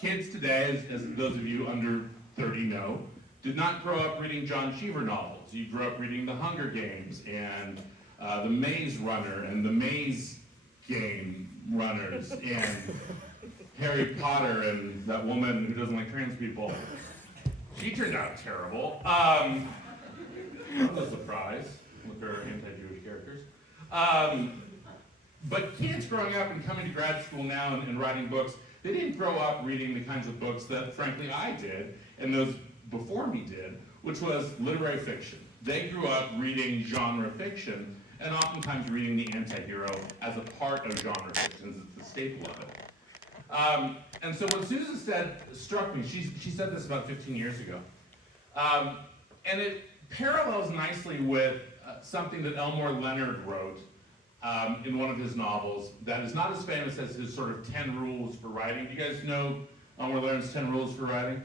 Kids today, as those of you under 30 know, did not grow up reading John Cheever novels. You grew up reading The Hunger Games and The Maze Runner and The Maze Game Runners and Harry Potter and that woman who doesn't like trans people. She turned out terrible. No surprise with her anti-Jewish characters. But kids growing up and coming to grad school now and writing books, they didn't grow up reading the kinds of books that, frankly, I did, and those before me did, which was literary fiction. They grew up reading genre fiction, and oftentimes reading the anti-hero as a part of genre fiction, it's the staple of it. And so what Susan said struck me. She said this about 15 years ago. And it parallels nicely with something that Elmore Leonard wrote in one of his novels that is not as famous as his sort of 10 rules for writing. Do you guys know Elmore Leonard's 10 rules for writing?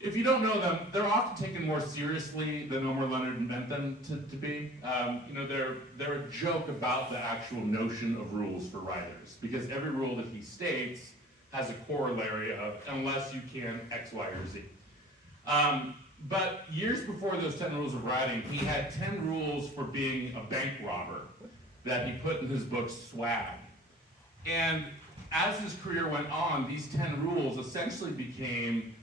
If you don't know them, they're often taken more seriously than Elmore Leonard meant them to be. They're a joke about the actual notion of rules for writers, because every rule that he states has a corollary of unless you can X, Y, or Z. But years before those 10 rules of writing, he had 10 rules for being a bank robber that he put in his book Swag. And as his career went on, these 10 rules essentially became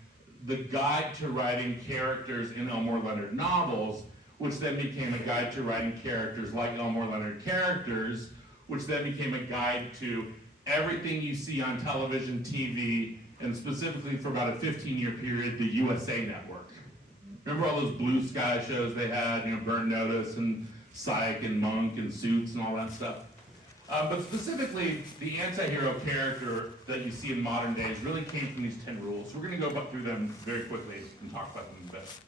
the guide to writing characters in Elmore Leonard novels, which then became a guide to writing characters like Elmore Leonard characters, which then became a guide to everything you see on television, TV, and specifically for about a 15-year period, the USA Network. Remember all those blue sky shows they had, Burn Notice and Psych and Monk and Suits and all that stuff? But specifically, the anti-hero character that you see in modern days really came from these 10 rules. So we're going to go through them very quickly and talk about them a bit.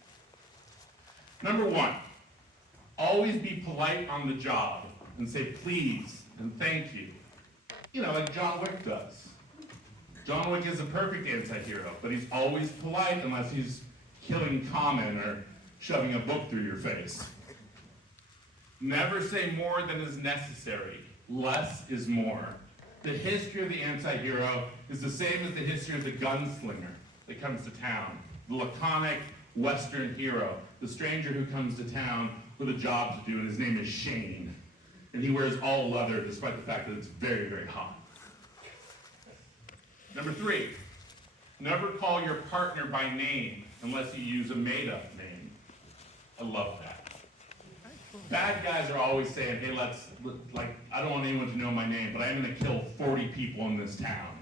Number 1, always be polite on the job and say please and thank you. Like John Wick does. John Wick is a perfect anti-hero, but he's always polite unless he's killing Common or shoving a book through your face. Never say more than is necessary. Less is more. The history of the anti-hero is the same as the history of the gunslinger that comes to town. The laconic Western hero, the stranger who comes to town with a job to do, and his name is Shane. And he wears all leather despite the fact that it's very, very hot. Number 3, never call your partner by name unless you use a made-up name. I love that. Bad guys are always saying, hey, I don't want anyone to know my name, but I am going to kill 40 people in this town.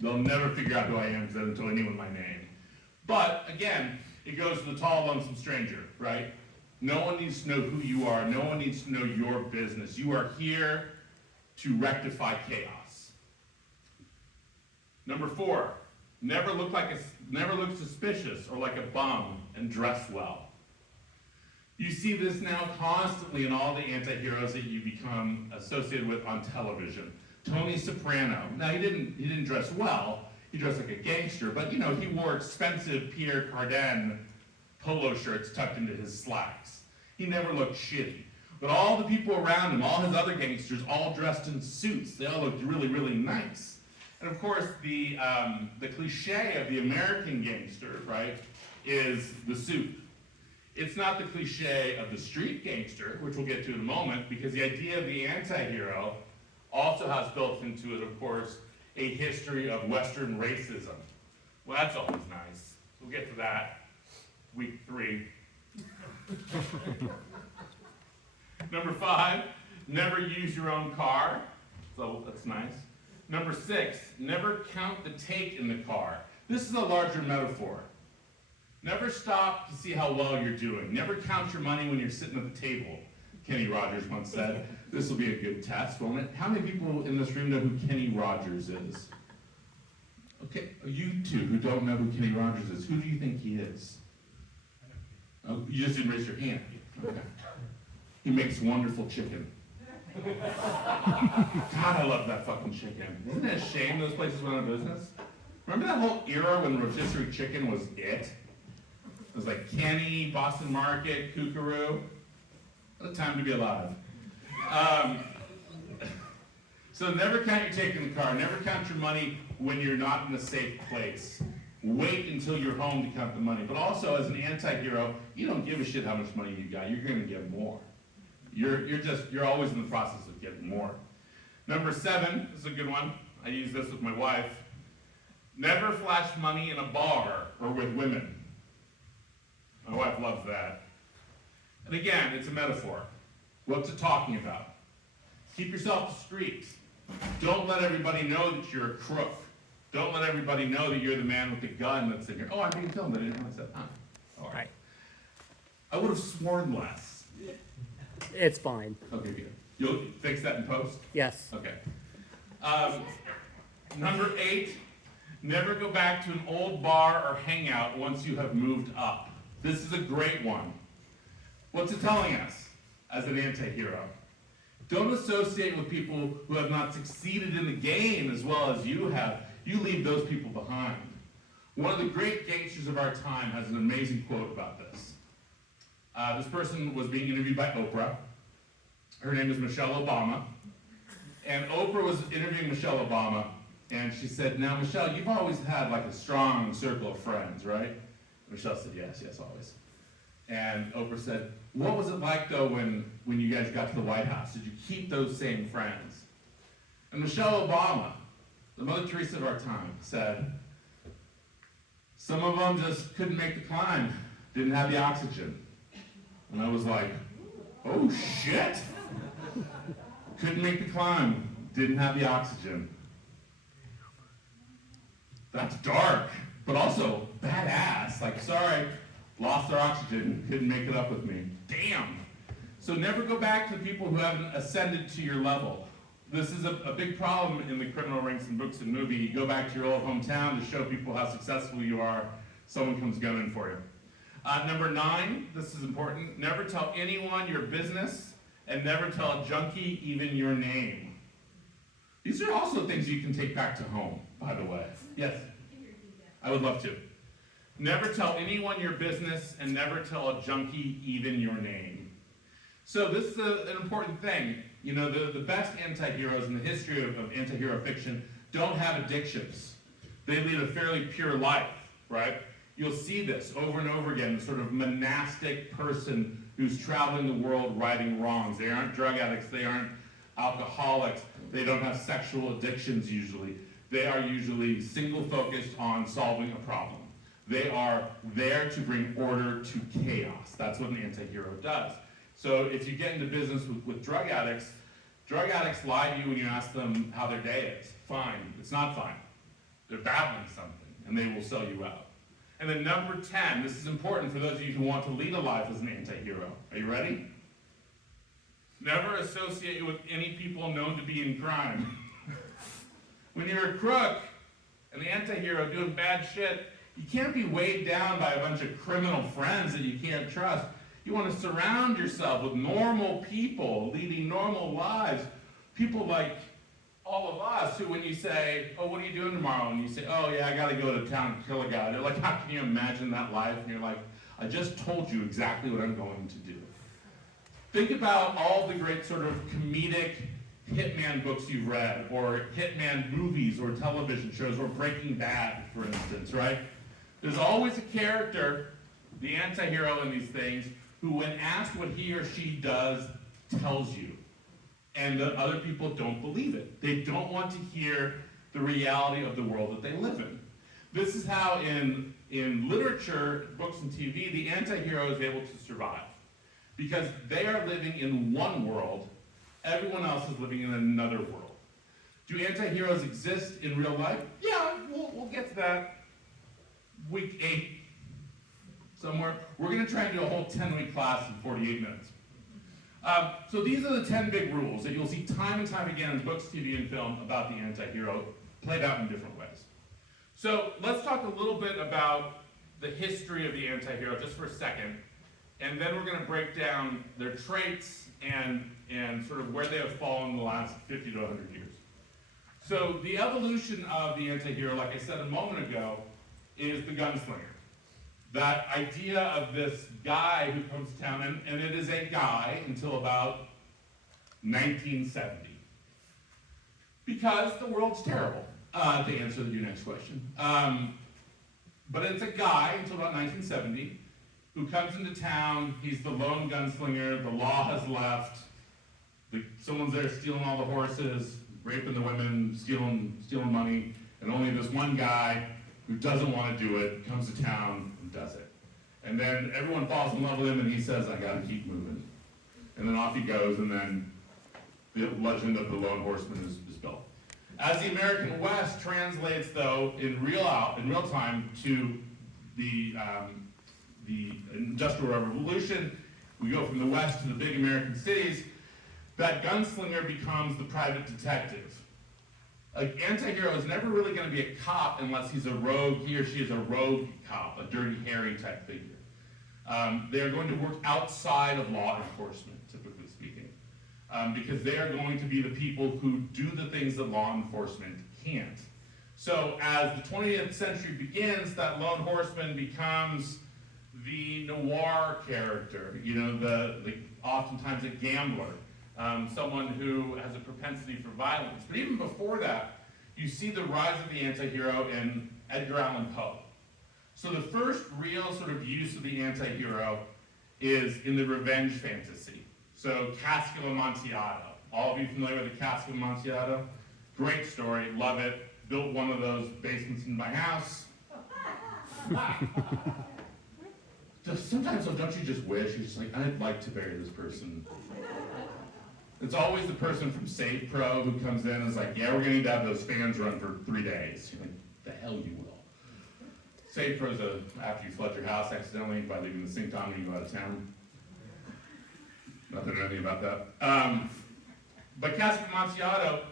They'll never figure out who I am because I haven't told anyone my name. But, again, it goes to the tall, lonesome stranger, right? No one needs to know who you are. No one needs to know your business. You are here to rectify chaos. Number 4, never look suspicious or like a bum and dress well. You see this now constantly in all the anti-heroes that you become associated with on television. Tony Soprano. Now he didn't dress well. He dressed like a gangster, but he wore expensive Pierre Cardin polo shirts tucked into his slacks. He never looked shitty. But all the people around him, all his other gangsters, all dressed in suits. They all looked really, really nice. And of course, the cliche of the American gangster, right, is the suit. It's not the cliche of the street gangster, which we'll get to in a moment, because the idea of the anti-hero also has built into it, of course, a history of Western racism. Well, that's always nice. We'll get to that week 3. Number 5, never use your own car. So that's nice. Number 6, never count the take in the car. This is a larger metaphor. Never stop to see how well you're doing. Never count your money when you're sitting at the table, Kenny Rogers once said. This will be a good test, won't it? How many people in this room know who Kenny Rogers is? Okay, you two who don't know who Kenny Rogers is, who do you think he is? Oh, you just didn't raise your hand. Okay. He makes wonderful chicken. God, I love that fucking chicken. Isn't it a shame those places went out of business? Remember that whole era when rotisserie chicken was it? It was like Kenny, Boston Market, Kookaroo. What a time to be alive. So never count your take in the car. Never count your money when you're not in a safe place. Wait until you're home to count the money. But also, as an anti-hero, you don't give a shit how much money you got. You're going to get more. You're always in the process of getting more. Number 7 is a good one. I use this with my wife. Never flash money in a bar or with women. My wife loves that. And again, it's a metaphor. What's it talking about? Keep yourself discreet. Don't let everybody know that you're a crook. Don't let everybody know that you're the man with the gun that's in here. Oh, I'm being filmed. I didn't realize that. All right. I would have sworn less. It's fine. Okay, good. You'll fix that in post? Yes. Okay. Number 8, never go back to an old bar or hangout once you have moved up. This is a great one. What's it telling us as an anti-hero? Don't associate with people who have not succeeded in the game as well as you have. You leave those people behind. One of the great gangsters of our time has an amazing quote about this. This person was being interviewed by Oprah. Her name is Michelle Obama. And Oprah was interviewing Michelle Obama, and she said, now Michelle, you've always had like a strong circle of friends, right? Michelle said, yes, always. And Oprah said, what was it like though when you guys got to the White House? Did you keep those same friends? And Michelle Obama, the Mother Teresa of our time, said, some of them just couldn't make the climb, didn't have the oxygen. And I was like, oh shit! Couldn't make the climb, didn't have the oxygen. That's dark, but also badass. Like, sorry, lost their oxygen, couldn't make it up with me. Damn. So never go back to the people who haven't ascended to your level. This is a big problem in the criminal ranks in books and movie. You go back to your old hometown to show people how successful you are, someone comes gunning for you. Number 9, this is important, never tell anyone your business and never tell a junkie even your name. These are also things you can take back to home, by the way. Yes? I would love to. Never tell anyone your business and never tell a junkie even your name. So this is an important thing. You know, the best anti-heroes in the history of anti-hero fiction don't have addictions. They lead a fairly pure life, right? You'll see this over and over again, the sort of monastic person who's traveling the world righting wrongs. They aren't drug addicts, they aren't alcoholics, they don't have sexual addictions usually. They are usually single-focused on solving a problem. They are there to bring order to chaos. That's what an anti-hero does. So if you get into business with drug addicts lie to you when you ask them how their day is. Fine. It's not fine. They're battling something, and they will sell you out. And then number 10, this is important for those of you who want to lead a life as an anti-hero. Are you ready? Never associate with any people known to be in crime. When you're a crook, an anti-hero doing bad shit, you can't be weighed down by a bunch of criminal friends that you can't trust. You want to surround yourself with normal people, leading normal lives. People like all of us who, when you say, oh, what are you doing tomorrow? And you say, oh yeah, I got to go to town and kill a guy. They're like, how can you imagine that life? And you're like, I just told you exactly what I'm going to do. Think about all the great sort of comedic hitman books you've read, or hitman movies or television shows, or Breaking Bad, for instance, right? There's always a character, the anti-hero in these things, who when asked what he or she does, tells you. And the other people don't believe it. They don't want to hear the reality of the world that they live in. This is how in literature, books and TV, the anti-hero is able to survive. Because they are living in one world, everyone else is living in another world. Do anti-heroes exist in real life? Yeah, we'll get to that. Week 8, somewhere. We're going to try and do a whole 10-week class in 48 minutes. So these are the 10 big rules that you'll see time and time again in books, TV, and film about the anti-hero, played out in different ways. So let's talk a little bit about the history of the anti-hero just for a second, and then we're going to break down their traits and sort of where they have fallen the last 50 to 100 years. So the evolution of the anti-hero, like I said a moment ago, is the gunslinger. That idea of this guy who comes to town, and it is a guy until about 1970. Because the world's terrible. To answer your next question. But it's a guy until about 1970 who comes into town. He's the lone gunslinger. The law has left. Someone's there stealing all the horses, raping the women, stealing money, and only this one guy who doesn't want to do it comes to town and does it. And then everyone falls in love with him, and he says, "I gotta keep moving." And then off he goes, and then the legend of the lone horseman is built. As the American West translates, though, in real time to the Industrial Revolution, we go from the West to the big American cities, that gunslinger becomes the private detective. An anti-hero is never really going to be a cop unless he's a rogue, he or she is a rogue cop, a dirty Harry type figure. They're going to work outside of law enforcement, typically speaking, because they are going to be the people who do the things that law enforcement can't. So as the 20th century begins, that lone horseman becomes the noir character, oftentimes a gambler, someone who has a propensity for violence. But even before that, you see the rise of the anti-hero in Edgar Allan Poe. So the first real sort of use of the anti-hero is in the revenge fantasy. So Cask of Amontillado. All of you familiar with the Cask of Amontillado? Great story, love it. Built one of those basements in my house. Sometimes, don't you just wish? You're just like, I'd like to bury this person. It's always the person from Save Pro who comes in and is like, yeah, we're gonna need to have those fans run for 3 days. You're like, the hell you will. Save Pro's after you flood your house accidentally by leaving the sink on when you go out of town. Not that I know anything about that. But Cask of Amontillado,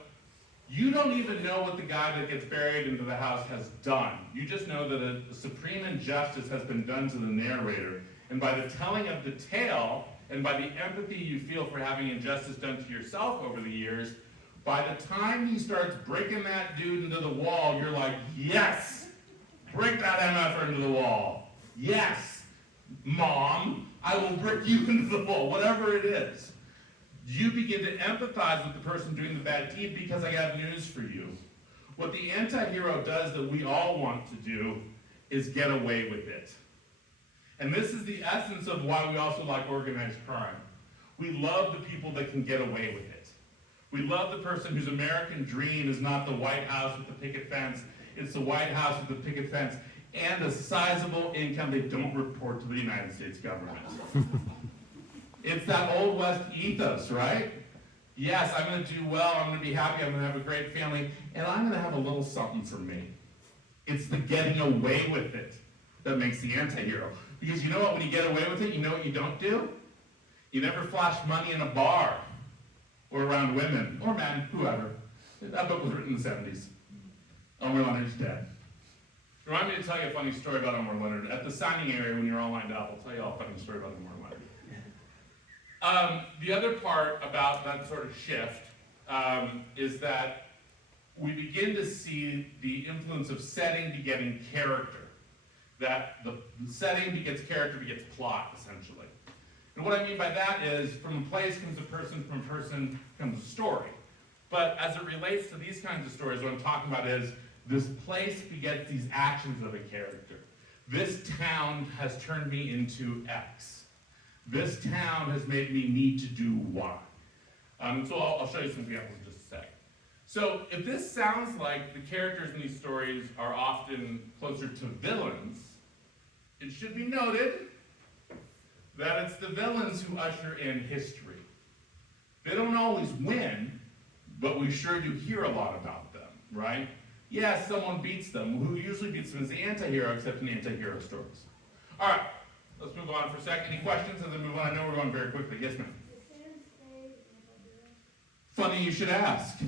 you don't even know what the guy that gets buried into the house has done. You just know that a supreme injustice has been done to the narrator. And by the telling of the tale, and by the empathy you feel for having injustice done to yourself over the years, by the time he starts breaking that dude into the wall, you're like, yes! Break that MFer into the wall. Yes, Mom, I will break you into the wall, whatever it is. You begin to empathize with the person doing the bad deed because I have news for you. What the anti-hero does that we all want to do is get away with it. And this is the essence of why we also like organized crime. We love the people that can get away with it. We love the person whose American dream is not the White House with the picket fence, it's the White House with the picket fence and a sizable income they don't report to the United States government. It's that Old West ethos, right? Yes, I'm going to do well, I'm going to be happy, I'm going to have a great family, and I'm going to have a little something for me. It's the getting away with it that makes the anti-hero. Because you know what, when you get away with it, you know what you don't do? You never flash money in a bar, or around women, or men, whoever. That book was written in the 70s. Elmer Leonard's dead. Remind me to tell you a funny story about Elmer Leonard. At the signing area, when you're all lined up, I'll tell you all a funny story about Elmer Leonard. The other part about that sort of shift is that we begin to see the influence of setting begetting character. That the setting begets character, begets plot, essentially. And what I mean by that is, from a place comes a person, from a person comes a story. But as it relates to these kinds of stories, what I'm talking about is, this place begets these actions of a character. This town has turned me into X. This town has made me need to do Y. So I'll show you some examples in just a sec. So if this sounds like the characters in these stories are often closer to villains, it should be noted that it's the villains who usher in history. They don't always win, but we sure do hear a lot about them, right? Yeah, someone beats them. Who usually beats them is the anti-hero, except in anti-hero stories. All right, let's move on for a second. Any questions as I move on? I know we're going very quickly. Yes, ma'am? Funny you should ask.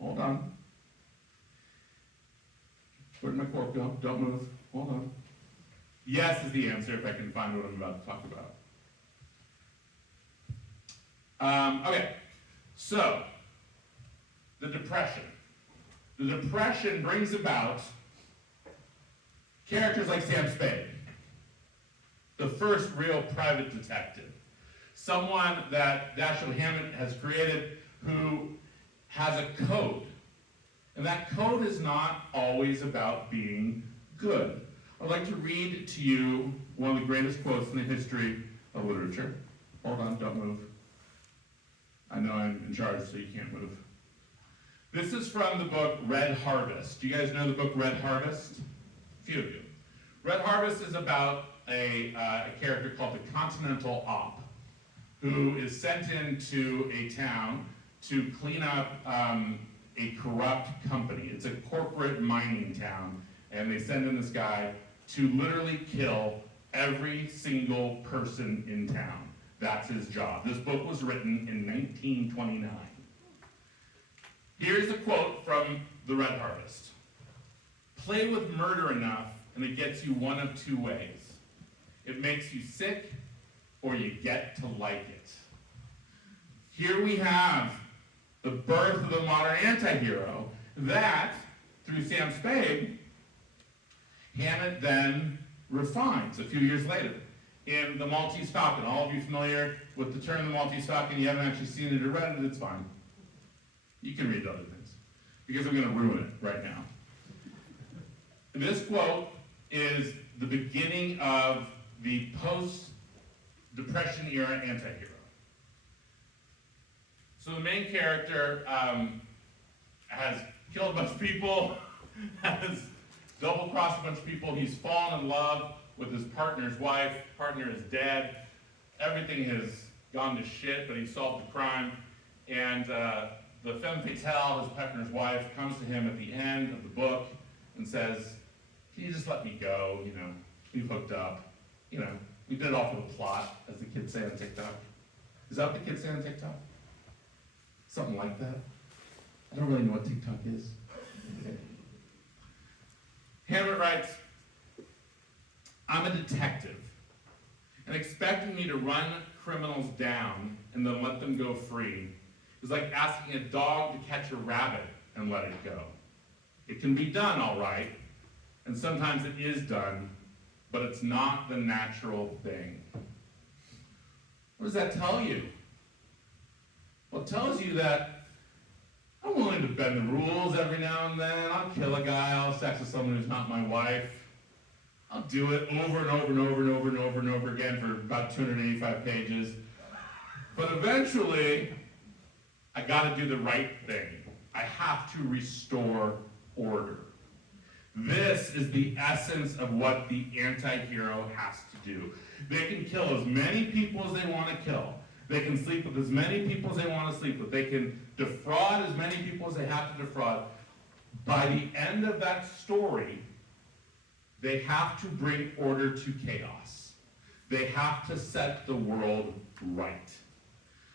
Hold on. Where'd my cork go? Don't move. Hold on. Yes is the answer if I can find what I'm about to talk about. Okay, so the Depression. The Depression brings about characters like Sam Spade, the first real private detective, someone that Dashiell Hammett has created who has a code And that code is not always about being good. I'd like to read to you one of the greatest quotes in the history of literature. Hold on, don't move. I know I'm in charge, so you can't move. This is from the book Red Harvest. Do you guys know the book Red Harvest? A few of you. Red Harvest is about a character called the Continental Op, who is sent into a town to clean up a corrupt company. It's a corporate mining town, and they send in this guy to literally kill every single person in town. That's his job. This book was written in 1929. Here's a quote from the Red Harvest. Play with murder enough, and it gets you one of two ways. It makes you sick, or you get to like it. Here we have the birth of the modern anti-hero that, through Sam Spade, Hammett then refines a few years later in The Maltese Falcon. All of you familiar with the term The Maltese Falcon? You haven't actually seen it or read it, it's fine. You can read other things, because I'm going to ruin it right now. This quote is the beginning of the post-Depression era anti-hero. So the main character has killed a bunch of people, has double-crossed a bunch of people, he's fallen in love with his partner's wife, partner is dead, everything has gone to shit, but he solved the crime, and the femme fatale, his partner's wife, comes to him at the end of the book and says, can you just let me go, you know, we've hooked up, you know, we did it all for the plot, as the kids say on TikTok. Is that what the kids say on TikTok? Something like that? I don't really know what TikTok is. Okay. Hammett writes, I'm a detective, and expecting me to run criminals down and then let them go free is like asking a dog to catch a rabbit and let it go. It can be done, all right, and sometimes it is done, but it's not the natural thing. What does that tell you? Well, it tells you that I'm willing to bend the rules every now and then. I'll kill a guy, I'll sex with someone who's not my wife. I'll do it over and over and over and over and over and over again for about 285 pages. But eventually, I gotta do the right thing. I have to restore order. This is the essence of what the anti-hero has to do. They can kill as many people as they want to kill. They can sleep with as many people as they want to sleep with. They can defraud as many people as they have to defraud. By the end of that story, they have to bring order to chaos. They have to set the world right.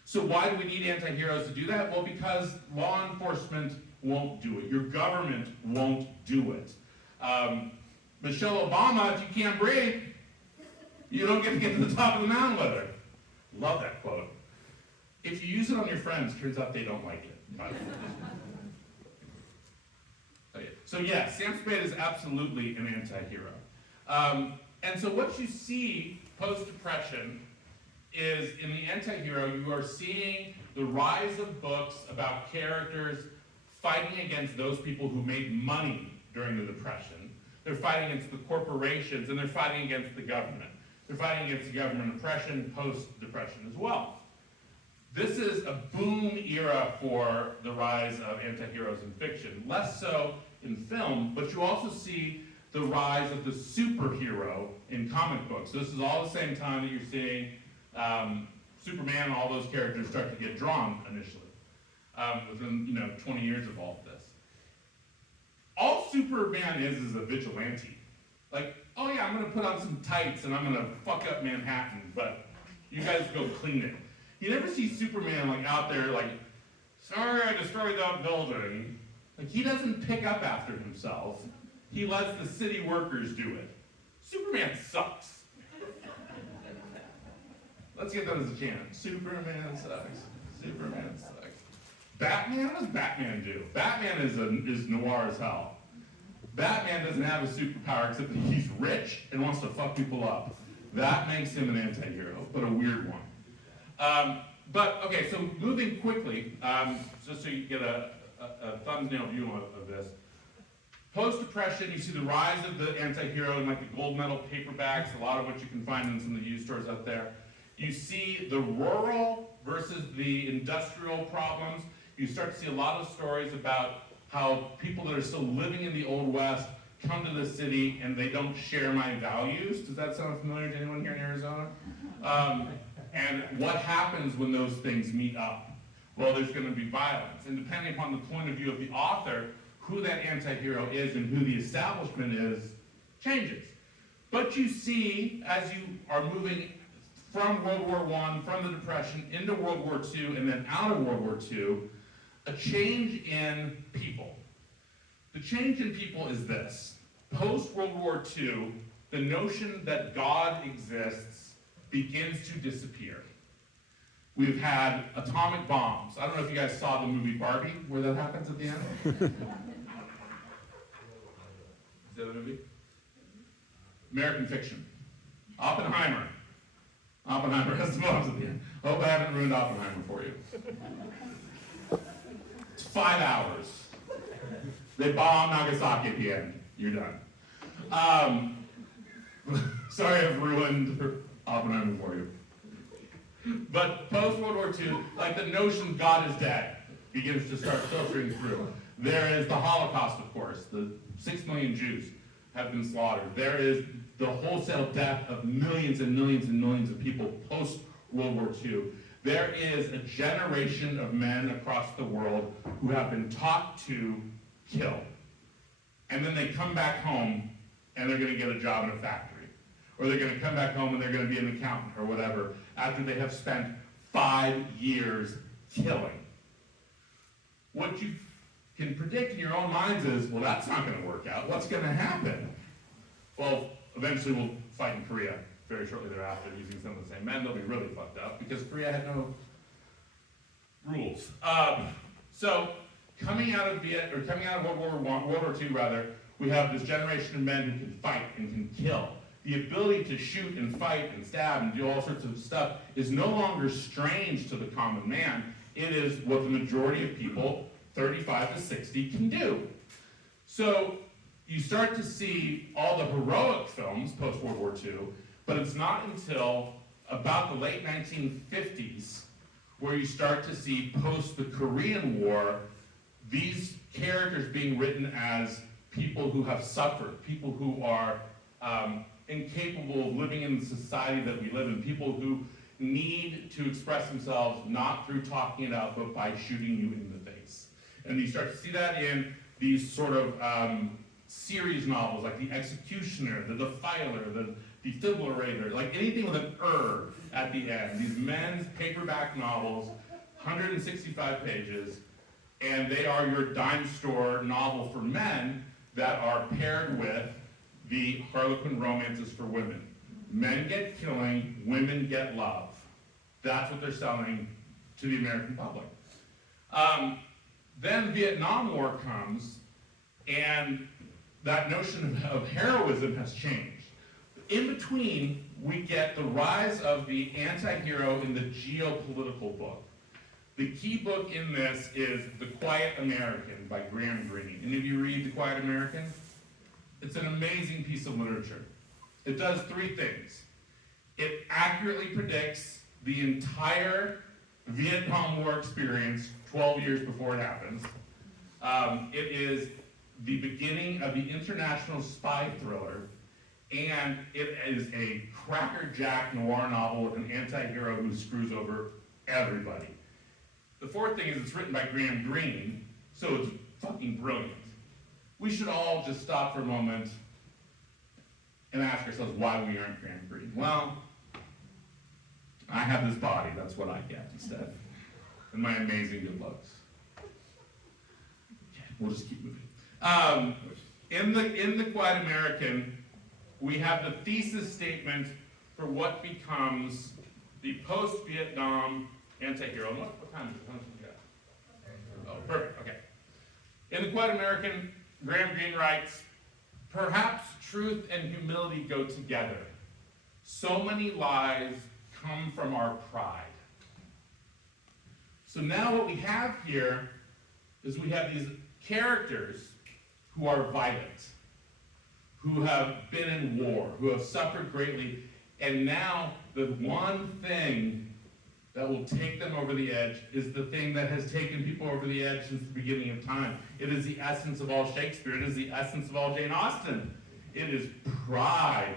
So why do we need anti-heroes to do that? Well, because law enforcement won't do it. Your government won't do it. Michelle Obama, if you can't breathe, you don't get to get to the top of the mountain with her. Love that quote. If you use it on your friends, turns out they don't like it. Okay. So yeah, Sam Spade is absolutely an anti-hero. And so what you see post-Depression is in the anti-hero, you are seeing the rise of books about characters fighting against those people who made money during the Depression. They're fighting against the corporations, and they're fighting against the government. They're fighting against the government oppression post-Depression as well. This is a boom era for the rise of anti-heroes in fiction. Less so in film, but you also see the rise of the superhero in comic books. This is all the same time that you're seeing Superman and all those characters start to get drawn initially, within 20 years of all of this. All Superman is a vigilante. Like, oh yeah, I'm gonna put on some tights and I'm gonna fuck up Manhattan, but you guys go clean it. You never see Superman like out there like, sorry I destroyed that building. Like, he doesn't pick up after himself. He lets the city workers do it. Superman sucks. Let's get that as a chant. Superman sucks. Superman sucks. Batman? What does Batman do? Batman is noir as hell. Batman doesn't have a superpower except that he's rich and wants to fuck people up. That makes him an anti-hero, but a weird one. But okay, so moving quickly, just so you get a a thumbnail view of this. Post-Depression, you see the rise of the anti-hero in like the gold medal paperbacks, a lot of which you can find in some of the used stores out there. You see the rural versus the industrial problems. You start to see a lot of stories about how people that are still living in the Old West come to the city and they don't share my values. Does that sound familiar to anyone here in Arizona? And what happens when those things meet up? Well, there's going to be violence. And depending upon the point of view of the author, who that anti-hero is and who the establishment is changes. But you see, as you are moving from World War I, from the Depression, into World War II, and then out of World War II, a change in people. The change in people is this. Post-World War II, the notion that God exists begins to disappear. We've had atomic bombs. I don't know if you guys saw the movie Barbie, where that happens at the end. Is that the movie? American Fiction. Oppenheimer. Oppenheimer has the bombs at the end. Hope I haven't ruined Oppenheimer for you. It's 5 hours. They bomb Nagasaki at the end. You're done. Sorry I've ruined Oppenheimer for you. But post-World War II, like the notion God is dead begins to start filtering through. There is the Holocaust, of course. The 6 million Jews have been slaughtered. There is the wholesale death of millions and millions and millions of people post-World War II. There is a generation of men across the world who have been taught to kill. And then they come back home and they're going to get a job in a factory. Or they're going to come back home and they're going to be an accountant or whatever after they have spent 5 years killing. What you can predict in your own minds is, well, that's not going to work out. What's going to happen? Well, eventually we'll fight in Korea very shortly thereafter using some of the same men. They'll be really fucked up because Korea had no rules. So coming out of World War II rather, we have this generation of men who can fight and can kill. The ability to shoot and fight and stab and do all sorts of stuff is no longer strange to the common man. It is what the majority of people, 35 to 60, can do. So you start to see all the heroic films post-World War II, but it's not until about the late 1950s where you start to see post the Korean War these characters being written as people who have suffered, people who are incapable of living in the society that we live in, people who need to express themselves not through talking it out, but by shooting you in the face. And you start to see that in these sort of series novels, like The Executioner, The Defiler, The Defibrillator, like anything with an at the end. These men's paperback novels, 165 pages, and they are your dime store novel for men that are paired with the Harlequin romances for women. Men get killing, women get love. That's what they're selling to the American public. Then the Vietnam War comes, and that notion of heroism has changed. In between, we get the rise of the anti-hero in the geopolitical book. The key book in this is The Quiet American by Graham Greene. Any of you read The Quiet American? It's an amazing piece of literature. It does 3 things. It accurately predicts the entire Vietnam War experience 12 years before it happens. It is the beginning of the international spy thriller, and it is a crackerjack noir novel with an anti-hero who screws over everybody. The 4th thing is it's written by Graham Greene, so it's fucking brilliant. We should all just stop for a moment and ask ourselves why we aren't Graham Greene. Well, I have this body, that's what I get instead, and my amazing good looks. Okay, we'll just keep moving. In the Quiet American, we have the thesis statement for what becomes the post-Vietnam anti-hero. What time is it? How much we got? Oh, perfect, okay. In the Quiet American, Graham Greene writes, "Perhaps truth and humility go together. So many lies come from our pride." So now what we have here is we have these characters who are violent, who have been in war, who have suffered greatly, and now the one thing that will take them over the edge is the thing that has taken people over the edge since the beginning of time. It is the essence of all Shakespeare. It is the essence of all Jane Austen. It is pride.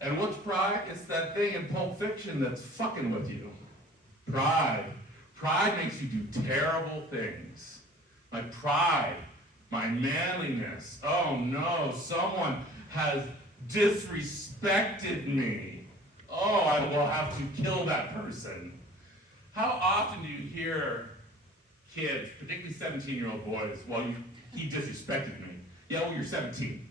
And what's pride? It's that thing in Pulp Fiction that's fucking with you. Pride. Pride makes you do terrible things. My pride, my manliness. Oh no, someone has disrespected me. Oh, I will have to kill that person. How often do you hear kids, particularly 17-year-old boys, well, he disrespected me. Yeah, well, you're 17.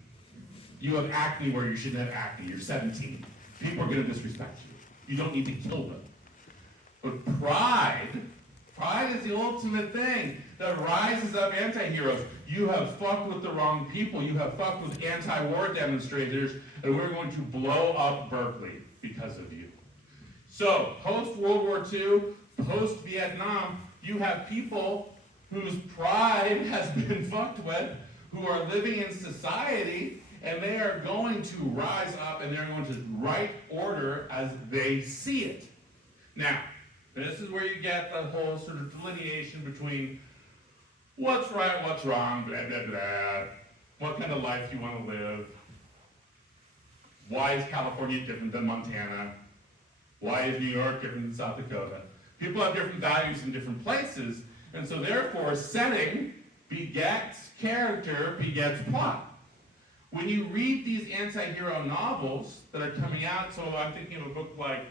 You have acne where you shouldn't have acne. You're 17. People are going to disrespect you. You don't need to kill them. But pride is the ultimate thing that rises up anti-heroes. You have fucked with the wrong people. You have fucked with anti-war demonstrators, and we're going to blow up Berkeley because of you. So, post-World War II, post-Vietnam, you have people whose pride has been fucked with, who are living in society, and they are going to rise up and they're going to write order as they see it. Now, this is where you get the whole sort of delineation between what's right, what's wrong, blah, blah, blah, what kind of life you want to live, why is California different than Montana, why is New York different than South Dakota? People have different values in different places, and so therefore setting begets character, begets plot. When you read these anti-hero novels that are coming out, so I'm thinking of a book like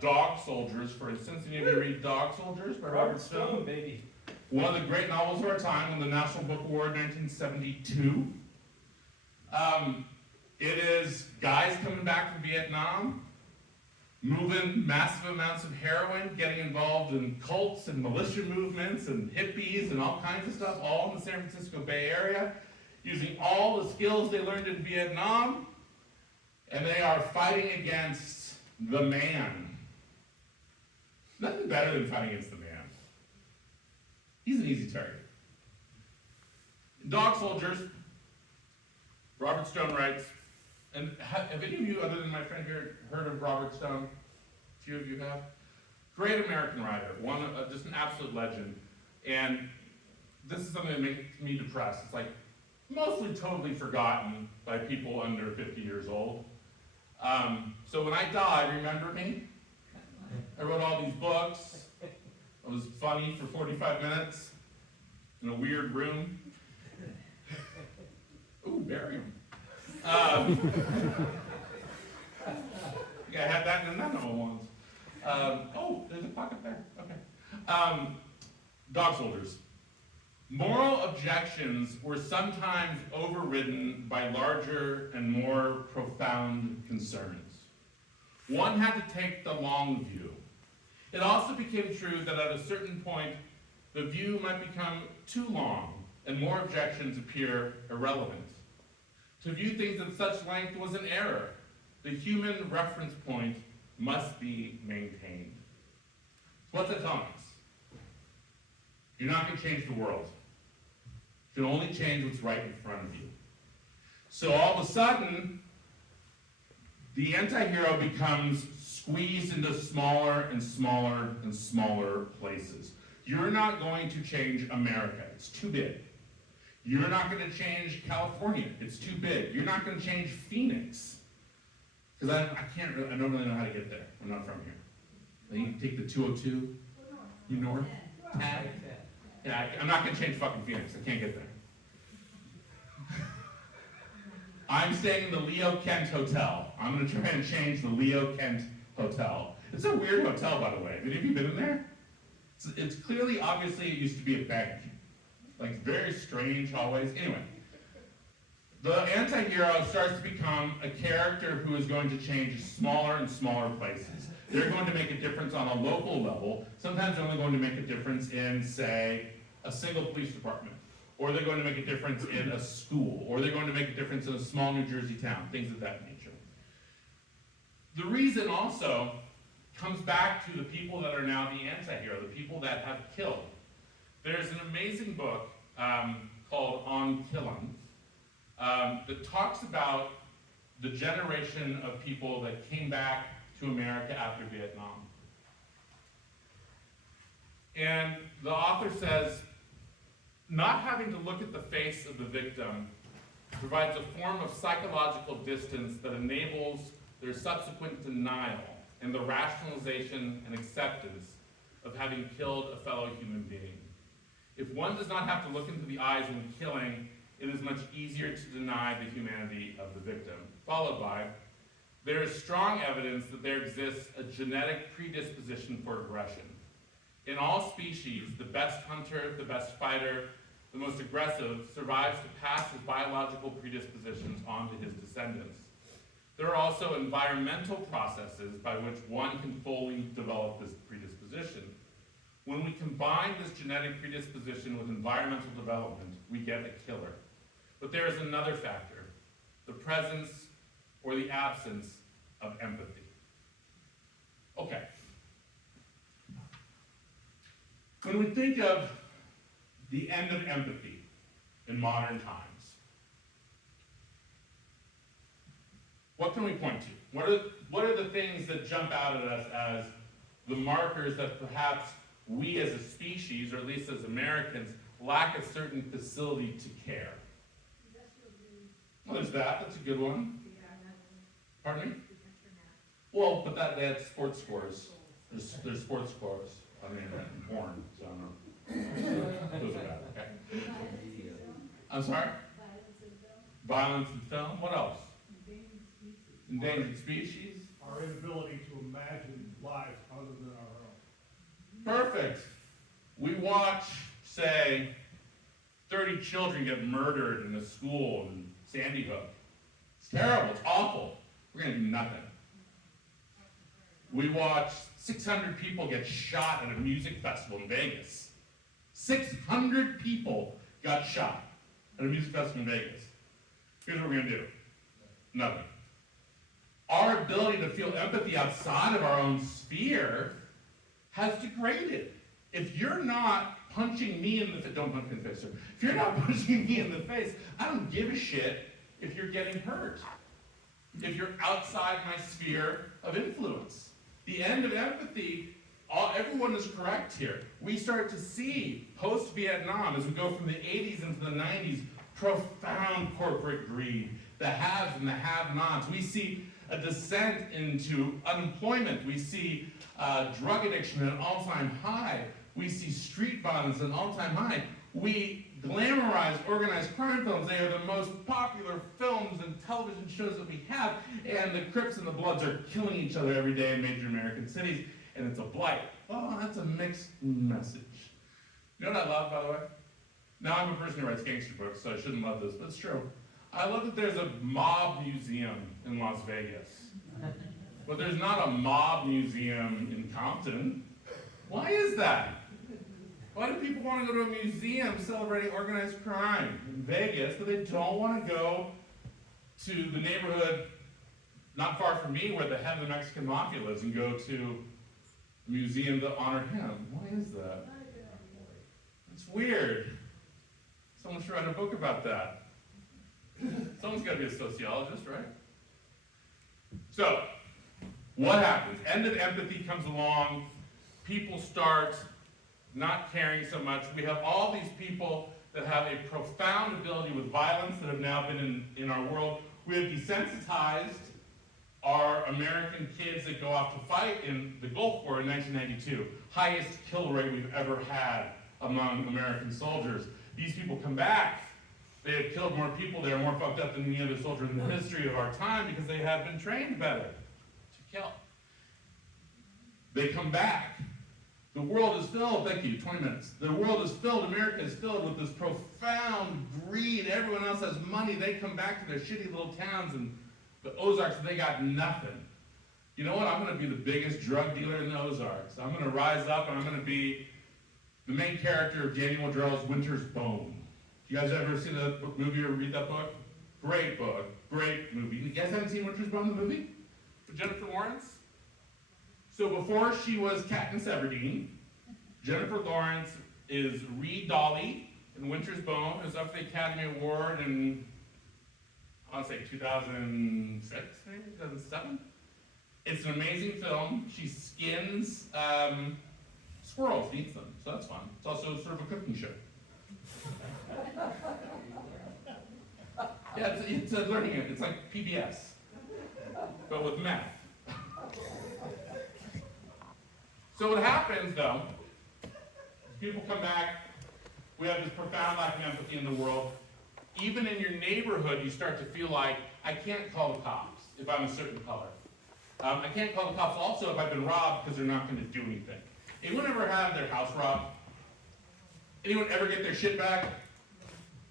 Dog Soldiers, for instance. Any of you read Dog Soldiers by Robert Stone? Baby. One of the great novels of our time, won the National Book Award in 1972. It is guys coming back from Vietnam, moving massive amounts of heroin, getting involved in cults and militia movements and hippies and all kinds of stuff, all in the San Francisco Bay Area, using all the skills they learned in Vietnam, and they are fighting against the man. Nothing better than fighting against the man. He's an easy target. In Dog Soldiers, Robert Stone writes, and have any of you, other than my friend here, heard of Robert Stone? A few of you have. Great American writer, just an absolute legend. And this is something that makes me depressed. It's like mostly totally forgotten by people under 50 years old. So when I die, remember me? I wrote all these books. I was funny for 45 minutes in a weird room. Ooh, bury him. Yeah, I had that in another one once. Oh, there's a pocket there. Okay. Dog Soldiers. Moral objections were sometimes overridden by larger and more profound concerns. One had to take the long view. It also became true that at a certain point, the view might become too long and more objections appear irrelevant. To view things at such length was an error. The human reference point must be maintained. What's that telling us? You're not going to change the world. You can only change what's right in front of you. So all of a sudden, the anti-hero becomes squeezed into smaller and smaller and smaller places. You're not going to change America. It's too big. You're not going to change California. It's too big. You're not going to change Phoenix. Because I don't really know how to get there. I'm not from here. You take the 202, you north, tag. Yeah, I'm not going to change fucking Phoenix. I can't get there. I'm staying in the Leo Kent Hotel. I'm going to try and change the Leo Kent Hotel. It's a weird hotel, by the way. Have any of you been in there? It's clearly, obviously, it used to be a bank. Like, very strange hallways. Anyway, the anti-hero starts to become a character who is going to change smaller and smaller places. They're going to make a difference on a local level. Sometimes they're only going to make a difference in, say, a single police department. Or they're going to make a difference in a school. Or they're going to make a difference in a small New Jersey town. Things of that nature. The reason also comes back to the people that are now the anti-hero, the people that have killed. There's an amazing book called On Killing that talks about the generation of people that came back to America after Vietnam. And the author says, not having to look at the face of the victim provides a form of psychological distance that enables their subsequent denial and the rationalization and acceptance of having killed a fellow human being. If one does not have to look into the eyes when killing, it is much easier to deny the humanity of the victim. Followed by, there is strong evidence that there exists a genetic predisposition for aggression. In all species, the best hunter, the best fighter, the most aggressive survives to pass his biological predispositions on to his descendants. There are also environmental processes by which one can fully develop this predisposition. When we combine this genetic predisposition with environmental development, we get a killer. But there is another factor, the presence or the absence of empathy. Okay. When we think of the end of empathy in modern times, what can we point to? What are the things that jump out at us as the markers that perhaps we as a species, or at least as Americans, lack a certain facility to care? Well, there's that. That's a good one. Pardon me? Well, but they had sports scores. There's sports scores on the internet and porn, so I don't know. Those are bad, okay. I'm sorry? Violence in film. What else? Endangered species. Our inability to imagine lives other than our own. Perfect. We watch, say, 30 children get murdered in a school in Sandy Hook. It's terrible. It's awful. We're going to do nothing. We watch 600 people get shot at a music festival in Vegas. 600 people got shot at a music festival in Vegas. Here's what we're going to do. Nothing. Our ability to feel empathy outside of our own sphere has degraded. If you're not punching me in the face, don't punch me in the face, sir. If you're not punching me in the face, I don't give a shit if you're getting hurt. If you're outside my sphere of influence. The end of empathy, everyone is correct here. We start to see, post-Vietnam, as we go from the 80s into the 90s, profound corporate greed, the haves and the have-nots. We see a descent into unemployment. We see drug addiction at an all-time high. We see street violence at an all-time high. We glamorize organized crime films. They are the most popular films and television shows that we have, and the Crips and the Bloods are killing each other every day in major American cities, and it's a blight. Oh, that's a mixed message. You know what I love, by the way? Now, I'm a person who writes gangster books, so I shouldn't love this, but it's true. I love that there's a mob museum in Las Vegas, but there's not a mob museum in Compton. Why is that? Why do people want to go to a museum celebrating organized crime in Vegas, but they don't want to go to the neighborhood not far from me where the head of the Mexican mafia lives and go to a museum to honor him? Why is that? It's weird. Someone should write a book about that. Someone's got to be a sociologist, right? So, what happens? End of empathy comes along. People start not caring so much. We have all these people that have a profound ability with violence that have now been in our world. We have desensitized our American kids that go off to fight in the Gulf War in 1992. Highest kill rate we've ever had among American soldiers. These people come back. They have killed more people. They are more fucked up than any other soldier in the history of our time because they have been trained better to kill. They come back. The world is filled, thank you, 20 minutes. The world is filled, America is filled with this profound greed. Everyone else has money. They come back to their shitty little towns and the Ozarks, and they got nothing. You know what? I'm going to be the biggest drug dealer in the Ozarks. I'm going to rise up and I'm going to be the main character of Daniel Drell's Winter's Bone. You guys ever seen the movie or read that book? Great book, great movie. You guys haven't seen Winter's Bone, the movie? With Jennifer Lawrence? So before she was Katniss Everdeen, Jennifer Lawrence is Reed Dolly and Winter's Bone. It was up for the Academy Award in, I want to say 2006, maybe 2007. It's an amazing film. She skins squirrels, eats them, so that's fun. It's also sort of a cooking show. Yeah, it's a learning it. It's like PBS, but with math. So what happens though, is people come back, we have this profound lack of empathy in the world. Even in your neighborhood, you start to feel like, I can't call the cops if I'm a certain color. I can't call the cops also if I've been robbed because they're not going to do anything. Anyone ever have their house robbed? Anyone ever get their shit back?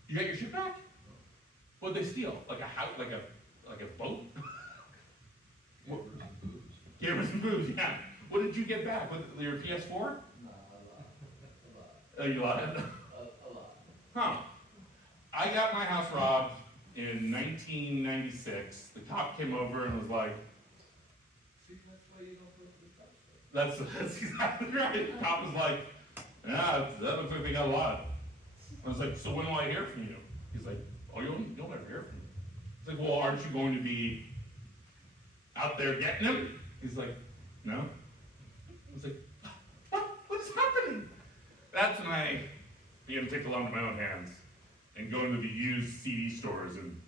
You got your shit back? What'd they steal? Like a house, like a boat? Cameras and booze, yeah. What did you get back? With your PS4? No, a lot. Oh, you lied? A lot. Huh. I got my house robbed in 1996. The cop came over and was like, See, that's why you don't go to the cops. that's exactly right. The cop was like, yeah, that looks like they got a lot. I was like, so when will I hear from you? He's like, oh, you'll never hear from me. It's like, well, aren't you going to be out there getting him? He's like, no. I was like, what is happening? That's when I began to take the law into my own hands and go into the used CD stores and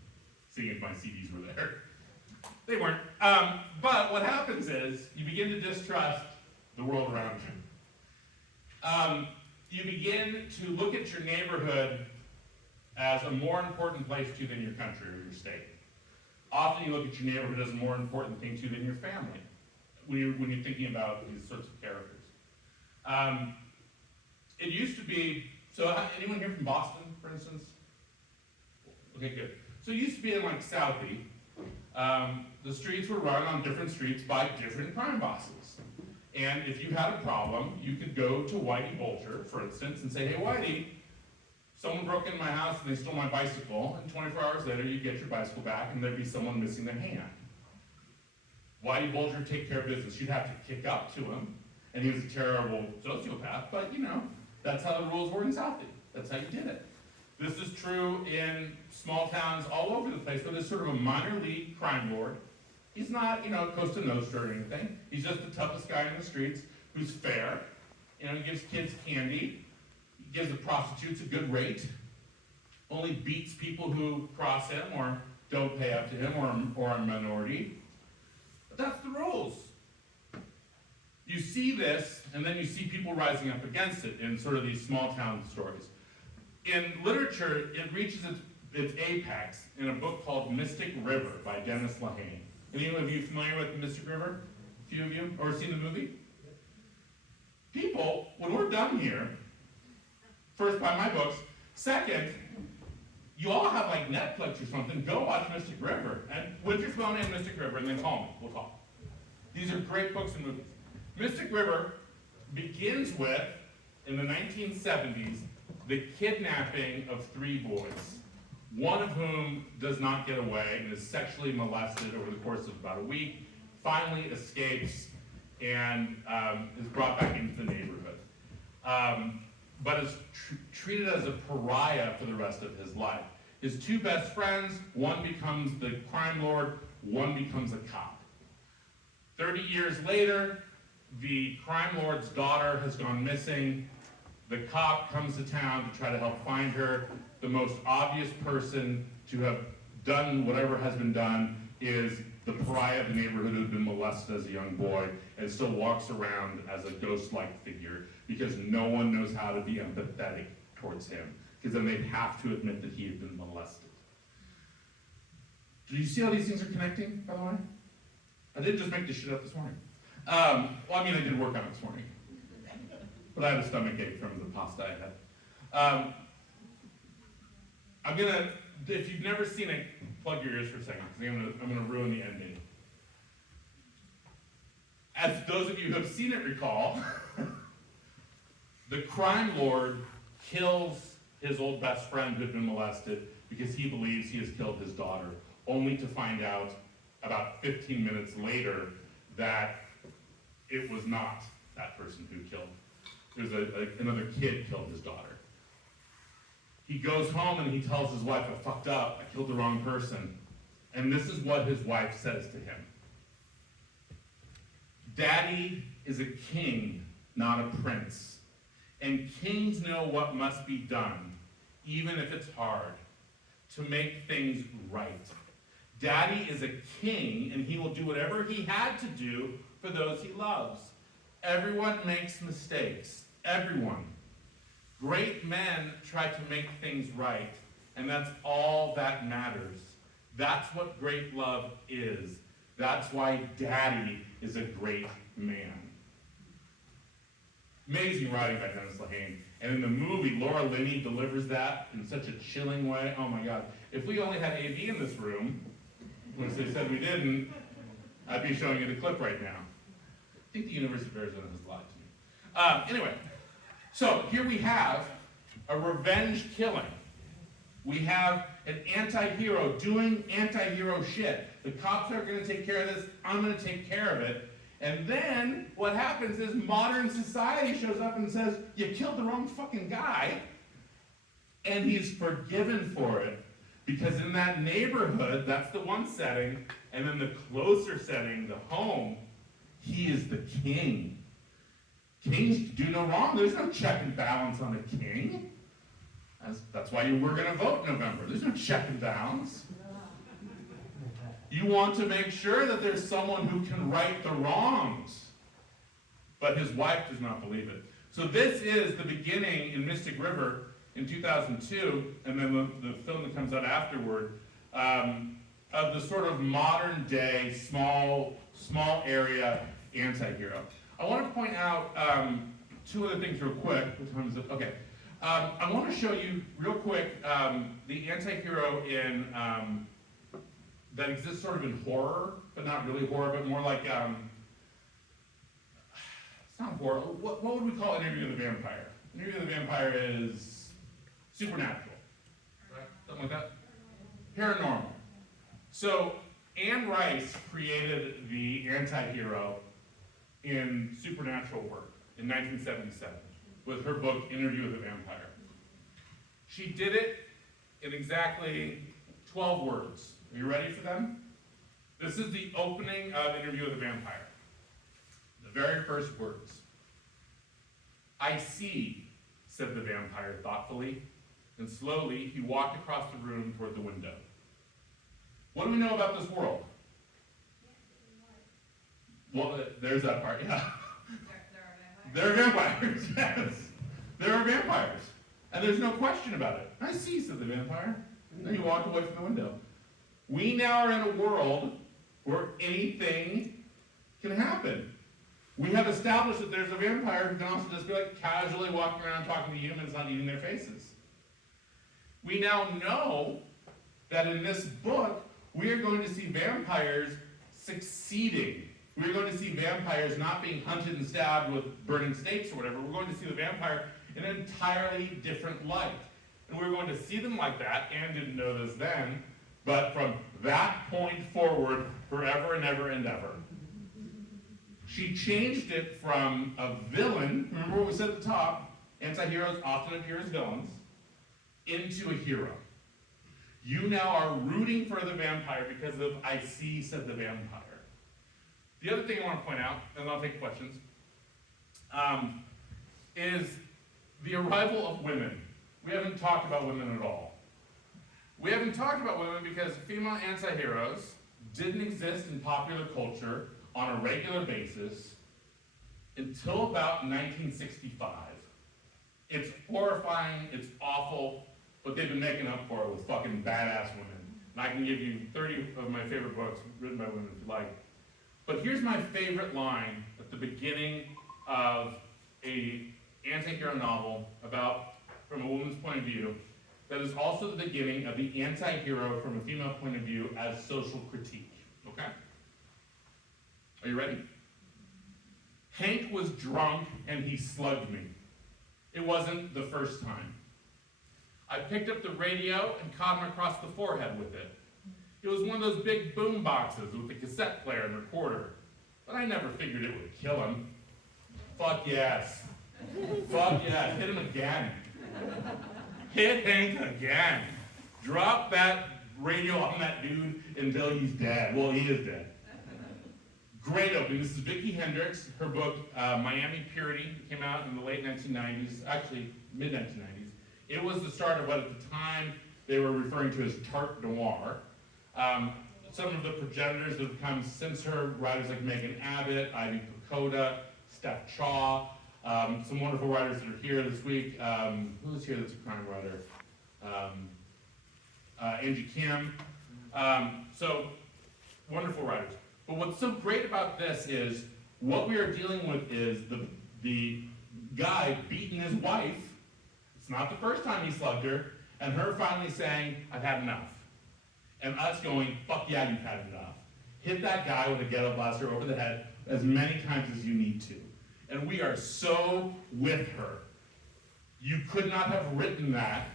seeing if my CDs were there. They weren't. But what happens is you begin to distrust the world around you. You begin to look at your neighborhood as a more important place to you than your country or your state. Often you look at your neighborhood as a more important thing to you than your family when you're thinking about these sorts of characters. It used to be, so anyone here from Boston, for instance? Okay, good. So it used to be in like Southie, the streets were run on different streets by different crime bosses. And if you had a problem, you could go to Whitey Bulger, for instance, and say, hey Whitey, someone broke into my house and they stole my bicycle, and 24 hours later you get your bicycle back and there'd be someone missing their hand. Whitey Bulger would take care of business. You'd have to kick up to him, and he was a terrible sociopath, but you know, that's how the rules were in Southie. That's how you did it. This is true in small towns all over the place, but there's sort of a minor league crime lord. He's not, Costa Nostra or anything. He's just the toughest guy in the streets who's fair. He gives kids candy. He gives the prostitutes a good rate. Only beats people who cross him or don't pay up to him or are a minority. But that's the rules. You see this, and then you see people rising up against it in sort of these small town stories. In literature, it reaches its apex in a book called Mystic River by Dennis Lehane. Any of you familiar with Mystic River? A few of you? Or seen the movie? People, when we're done here, first, buy my books. Second, you all have like Netflix or something, go watch Mystic River. And Winter's Bone and Mystic River, and then call me, we'll talk. These are great books and movies. Mystic River begins with, in the 1970s, the kidnapping of 3 boys, one of whom does not get away and is sexually molested over the course of about a week, finally escapes and is brought back into the neighborhood, but is treated as a pariah for the rest of his life. His 2 best friends, one becomes the crime lord, one becomes a cop. 30 years later, the crime lord's daughter has gone missing. The cop comes to town to try to help find her. The most obvious person to have done whatever has been done is the pariah of the neighborhood who had been molested as a young boy and still walks around as a ghost-like figure because no one knows how to be empathetic towards him, because then they'd have to admit that he had been molested. Do you see how these things are connecting, by the way? I didn't just make this shit up this morning. I did work on it this morning. But I had a stomach ache from the pasta I had. If you've never seen it, plug your ears for a second, because I'm gonna ruin the ending. As those of you who have seen it recall, the crime lord kills his old best friend who had been molested because he believes he has killed his daughter, only to find out about 15 minutes later that it was not that person who killed another kid killed his daughter. He goes home and he tells his wife, I fucked up, I killed the wrong person. And this is what his wife says to him. Daddy is a king, not a prince. And kings know what must be done, even if it's hard, to make things right. Daddy is a king, and he will do whatever he had to do for those he loves. Everyone makes mistakes. Everyone. Great men try to make things right, and that's all that matters. That's what great love is. That's why Daddy is a great man. Amazing writing by Dennis Lehane. And in the movie, Laura Linney delivers that in such a chilling way. Oh my God. If we only had AB in this room, which they said we didn't, I'd be showing you the clip right now. I think the University of Arizona has lied to me. Anyway, so here we have a revenge killing. We have an anti-hero doing anti-hero shit. The cops are going to take care of this. I'm going to take care of it. And then what happens is modern society shows up and says, you killed the wrong fucking guy. And he's forgiven for it. Because in that neighborhood, that's the one setting. And in the closer setting, the home, he is the king. Kings do no wrong. There's no check and balance on a king. That's why we're going to vote in November. There's no check and balance. You want to make sure that there's someone who can right the wrongs. But his wife does not believe it. So this is the beginning in Mystic River in 2002, and then the film that comes out afterward, of the sort of modern day, small area anti-hero. I want to point out two other things real quick. What time is it? Okay. I want to show you real quick the anti-hero in that exists sort of in horror, but not really horror, but more like it's not horror. What would we call Interview with the Vampire? Interview with the Vampire is supernatural, right? Something like that. Paranormal. So Anne Rice created the anti-hero in supernatural work in 1977 with her book Interview with the Vampire. She did it in exactly 12 words. Are you ready for them? This is the opening of Interview with the Vampire. The very first words. I see, said the vampire thoughtfully, and slowly he walked across the room toward the window. What do we know about this world? Well, there's that part, yeah. There are vampires, yes. There are vampires. And there's no question about it. I see, said the vampire. And then he walked away from the window. We now are in a world where anything can happen. We have established that there's a vampire who can also just be like casually walking around talking to humans, not eating their faces. We now know that in this book, we are going to see vampires succeeding. We're going to see vampires not being hunted and stabbed with burning stakes or whatever. We're going to see the vampire in an entirely different light. And we're going to see them like that. Anne didn't know this then, but from that point forward, forever and ever and ever. She changed it from a villain, remember what we said at the top, anti-heroes often appear as villains, into a hero. You now are rooting for the vampire because of I see, said the vampire. The other thing I want to point out, and I'll take questions, is the arrival of women. We haven't talked about women at all. We haven't talked about women because female anti-heroes didn't exist in popular culture on a regular basis until about 1965. It's horrifying, it's awful, but they've been making up for it with fucking badass women. And I can give you 30 of my favorite books written by women if you like. But here's my favorite line at the beginning of a anti-hero novel about, from a woman's point of view, that is also the beginning of the anti-hero from a female point of view as social critique. Okay? Are you ready? Hank was drunk and he slugged me. It wasn't the first time. I picked up the radio and caught him across the forehead with it. It was one of those big boom boxes with a cassette player and recorder. But I never figured it would kill him. Fuck yes. Fuck yeah, hit him again. Hit Hank again. Drop that radio on that dude until he's dead. Well, he is dead. Great opening. This is Vicki Hendricks. Her book, Miami Purity, came out in the late 1990s, actually mid-1990s. It was the start of what at the time they were referring to as tart noir. Some of the progenitors that have come since her, writers like Megan Abbott, Ivy Pacoda, Steph Chaw, some wonderful writers that are here this week. Who's here that's a crime writer? Angie Kim. So, wonderful writers. But what's so great about this is, what we are dealing with is the guy beating his wife. It's not the first time he slugged her, and her finally saying, I've had enough. And us going, fuck yeah, you've had enough. Hit that guy with a ghetto blaster over the head as many times as you need to. And we are so with her. You could not have written that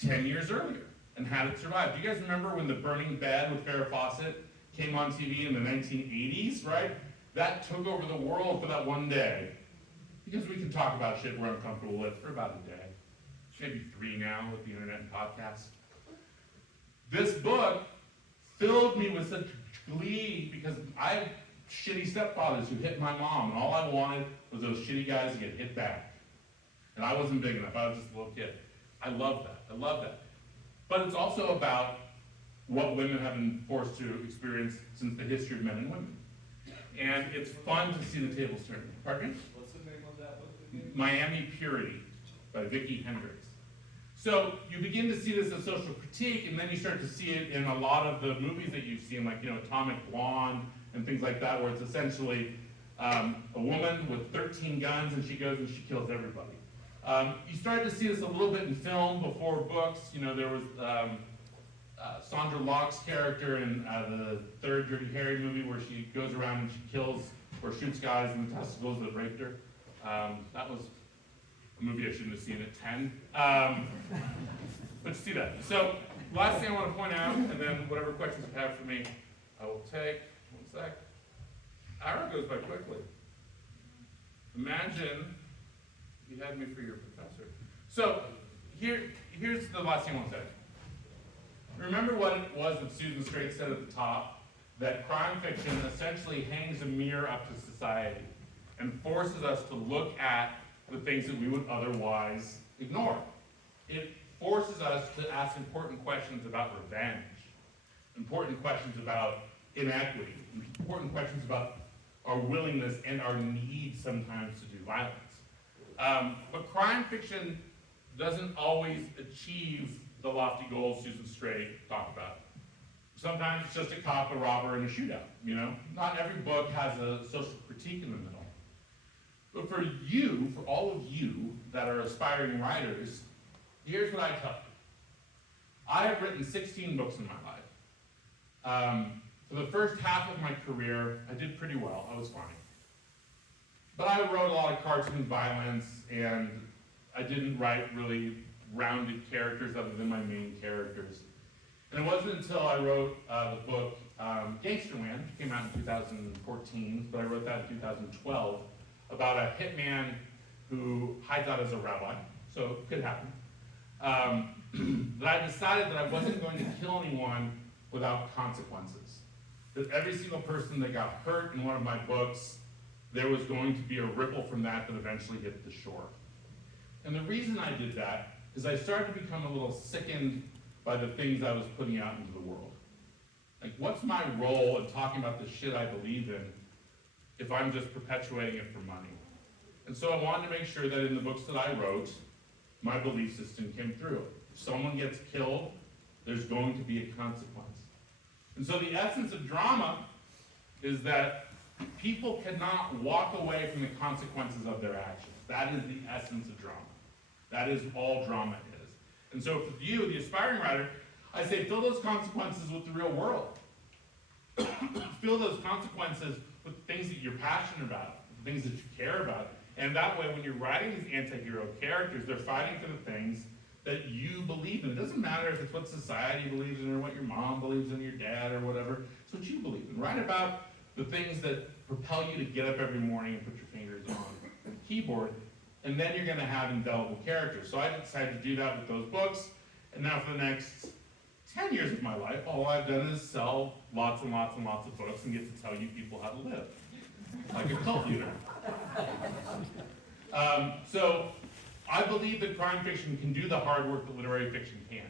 10 years earlier and had it survive. Do you guys remember when The Burning Bed with Farrah Fawcett came on TV in the 1980s, right? That took over the world for that one day. Because we can talk about shit we're uncomfortable with for about a day. Maybe 3 now with the internet and podcasts. This book filled me with such glee because I have shitty stepfathers who hit my mom, and all I wanted was those shitty guys to get hit back. And I wasn't big enough, I was just a little kid. I love that, I love that. But it's also about what women have been forced to experience since the history of men and women. And it's fun to see the tables turn. Pardon me? What's the name of that book again? Miami Purity by Vicki Hendricks. So you begin to see this as social critique, and then you start to see it in a lot of the movies that you've seen, like Atomic Blonde and things like that, where it's essentially a woman with 13 guns and she goes and she kills everybody. You started to see this a little bit in film before books. There was Sandra Locke's character in the third Dirty Harry movie where she goes around and she kills or shoots guys in the testicles that raped her. That was a movie I shouldn't have seen at 10. But you see that. So, last thing I want to point out, and then whatever questions you have for me, I will take. 1 sec. Hour goes by quickly. Imagine you had me for your professor. So, here's the last thing I want to say. Remember what it was that Susan Straight said at the top? That crime fiction essentially hangs a mirror up to society and forces us to look at the things that we would otherwise ignore. It forces us to ask important questions about revenge, important questions about inequity, important questions about our willingness and our need sometimes to do violence. But crime fiction doesn't always achieve the lofty goals Susan Straight talked about. Sometimes it's just a cop, a robber, and a shootout, Not every book has a social critique in the middle. But for you, for all of you that are aspiring writers, here's what I tell you. I have written 16 books in my life. For the first half of my career, I did pretty well. I was fine. But I wrote a lot of cartoon violence, and I didn't write really rounded characters other than my main characters. And it wasn't until I wrote the book Gangsters, which came out in 2014, but I wrote that in 2012, about a hitman who hides out as a rabbi, so it could happen, that I decided that I wasn't going to kill anyone without consequences. That every single person that got hurt in one of my books, there was going to be a ripple from that eventually hit the shore. And the reason I did that is I started to become a little sickened by the things I was putting out into the world. Like, what's my role in talking about the shit I believe in if I'm just perpetuating it for money? And so I wanted to make sure that in the books that I wrote, my belief system came through. If someone gets killed, there's going to be a consequence. And so the essence of drama is that people cannot walk away from the consequences of their actions. That is the essence of drama. That is all drama is. And so for you, the aspiring writer, I say fill those consequences with the real world. Fill those consequences with things that you're passionate about, things that you care about. And that way, when you're writing these anti-hero characters, they're fighting for the things that you believe in. It doesn't matter if it's what society believes in or what your mom believes in, your dad or whatever. It's what you believe in. Write about the things that propel you to get up every morning and put your fingers on the keyboard And then you're gonna have indelible characters. So I decided to do that with those books, and now for the next 10 years of my life, all I've done is sell lots and lots and lots of books and get to tell you people how to live, like a cult leader. So I believe that crime fiction can do the hard work that literary fiction can't.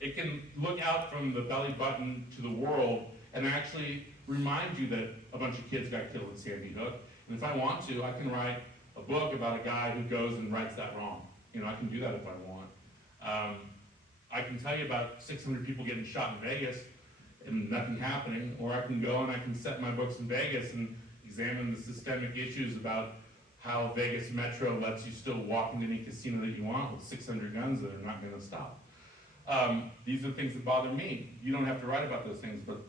It can look out from the belly button to the world and actually remind you that a bunch of kids got killed at Sandy Hook. And if I want to, I can write a book about a guy who goes and rights that wrong. You know, I can do that if I want. I can tell you about 600 people getting shot in Vegas and nothing happening, or I can go and I can set my books in Vegas and examine the systemic issues about how Vegas Metro lets you still walk into any casino that you want with 600 guns that are not gonna stop. These are things that bother me. You don't have to write about those things, but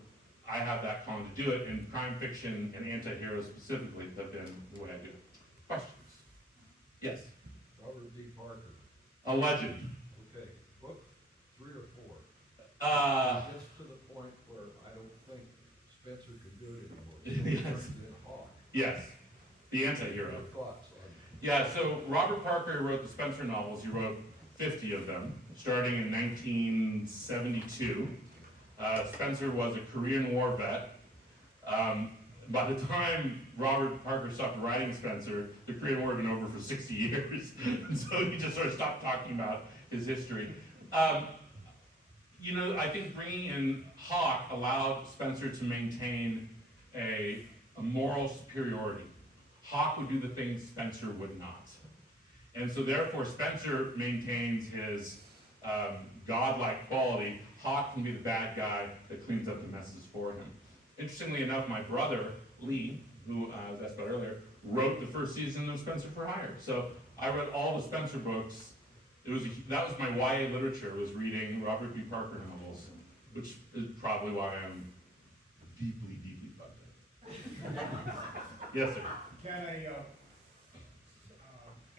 I have that calling to do it, and crime fiction and anti-heroes specifically have been the way I do it. Questions? Yes? Robert D. Parker. A legend. Okay, book 3 or 4. Just to the point where I don't think Spencer could do it anymore. Yes. In Hawk. Yes, the anti-hero. Your thoughts on Yeah, so Robert Parker wrote the Spencer novels. He wrote 50 of them, starting in 1972. Spencer was a Korean War vet. By the time Robert Parker stopped writing Spencer, the Korean War had been over for 60 years. And so he just sort of stopped talking about his history. You know, I think bringing in Hawk allowed Spencer to maintain a moral superiority. Hawk would do the things Spencer would not. And so therefore Spencer maintains his godlike quality. Hawk can be the bad guy that cleans up the messes for him. Interestingly enough, my brother, Lee, who I was asked about earlier, wrote the first season of Spencer for Hire. So I read all the Spencer books. That was my YA literature, was reading Robert B. Parker novels, which is probably why I'm deeply, deeply fucked up. Yes, sir. Can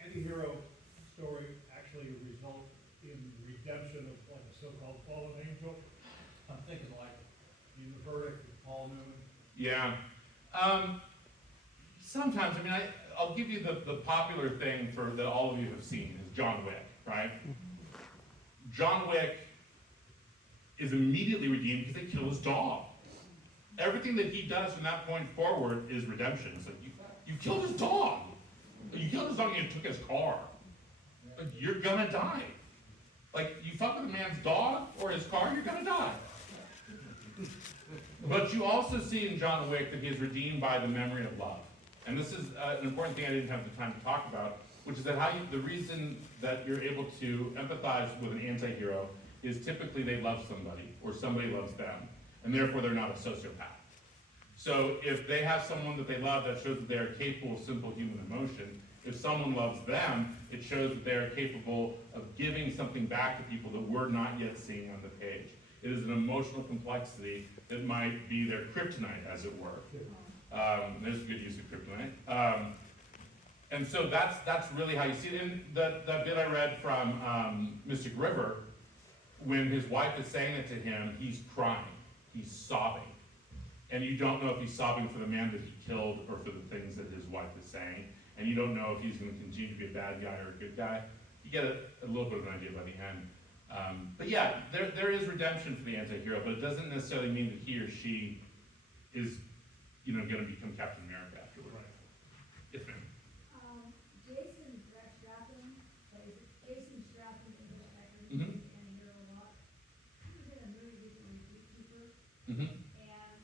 any hero story actually result in redemption of like a so-called fallen angel? I'm thinking like the verdict of Paul Newman. Yeah. Sometimes, I mean, I'll give you the popular thing that all of you have seen is John Wick, right? John Wick is immediately redeemed because they kill his dog. Everything that he does from that point forward is redemption. So you killed his dog. You killed his dog and you took his car. Like, you're gonna die. Like, you fuck with a man's dog or his car, you're gonna die. But you also see in John Wick that he is redeemed by the memory of love. And this is an important thing I didn't have the time to talk about, which is that the reason that you're able to empathize with an anti-hero is typically they love somebody or somebody loves them, and therefore they're not a sociopath. So if they have someone that they love, that shows that they are capable of simple human emotion. If someone loves them, it shows that they are capable of giving something back to people that we're not yet seeing on the page. It is an emotional complexity that might be their kryptonite, as it were. There's a good use of kryptonite. And so that's really how you see it. And that bit I read from Mystic River, when his wife is saying it to him, he's crying, he's sobbing. And you don't know if he's sobbing for the man that he killed or for the things that his wife is saying. And you don't know if he's going to continue to be a bad guy or a good guy. You get a little bit of an idea by the end. But yeah, there is redemption for the anti-hero, but it doesn't necessarily mean that he or she is, going to become Captain America afterward. Right. Yes, ma'am. Jason Stratham, Jason Stratham in this record, Mhm. and hero a lot. He was in a movie recently, Zookeeper, Mm-hmm. and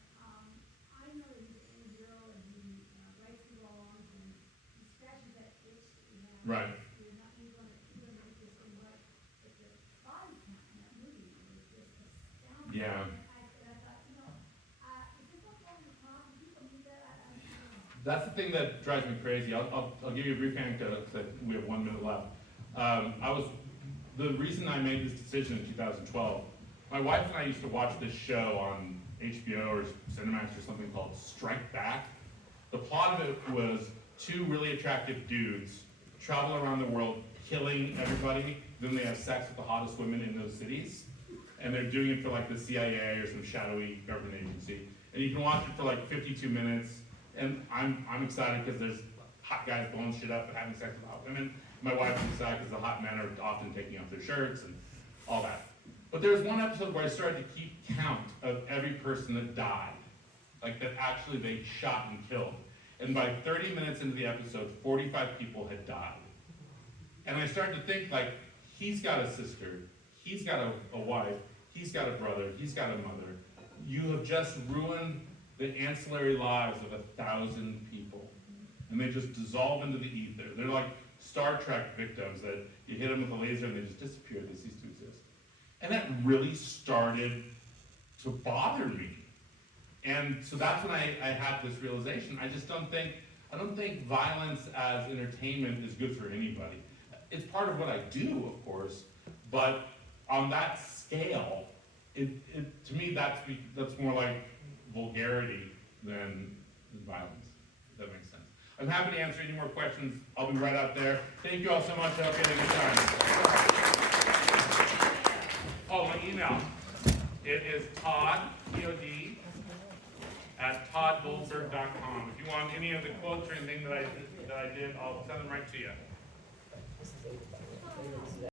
I know that he's a hero and he rights the wrongs and he scratches that itch that we have. Right. He's gonna make this thing right. But the body count in that movie was just astounding. Yeah. And I thought, is this what's going to come? People need that. I don't know. That's the thing that drives me crazy. I'll give you a brief anecdote because we have 1 minute left. The reason I made this decision in 2012, my wife and I used to watch this show on HBO or Cinemax or something called Strike Back. The plot of it was 2 really attractive dudes travel around the world killing everybody, then they have sex with the hottest women in those cities. And they're doing it for like the CIA or some shadowy government agency. And you can watch it for like 52 minutes. And I'm excited because there's hot guys blowing shit up and having sex with hot women. My wife is sad because the hot men are often taking off their shirts and all that. But there was one episode where I started to keep count of every person that died. Like that actually they shot and killed. And by 30 minutes into the episode, 45 people had died. And I started to think, like, he's got a sister, he's got a wife, he's got a brother, he's got a mother. You have just ruined the ancillary lives of 1,000 people. And they just dissolve into the ether. They're like Star Trek victims that you hit them with a laser and they just disappear, they cease to exist. And that really started to bother me. And so that's when I had this realization. I don't think violence as entertainment is good for anybody. It's part of what I do, of course, but on that scale, to me that's more like vulgarity than violence, if that makes sense. I'm happy to answer any more questions. I'll be right out there. Thank you all so much. I hope you had a good time. Oh, my email. It is Tod, T-O-D, at todgoldberg.com. If you want any of the quotes or anything that I did, I'll send them right to you.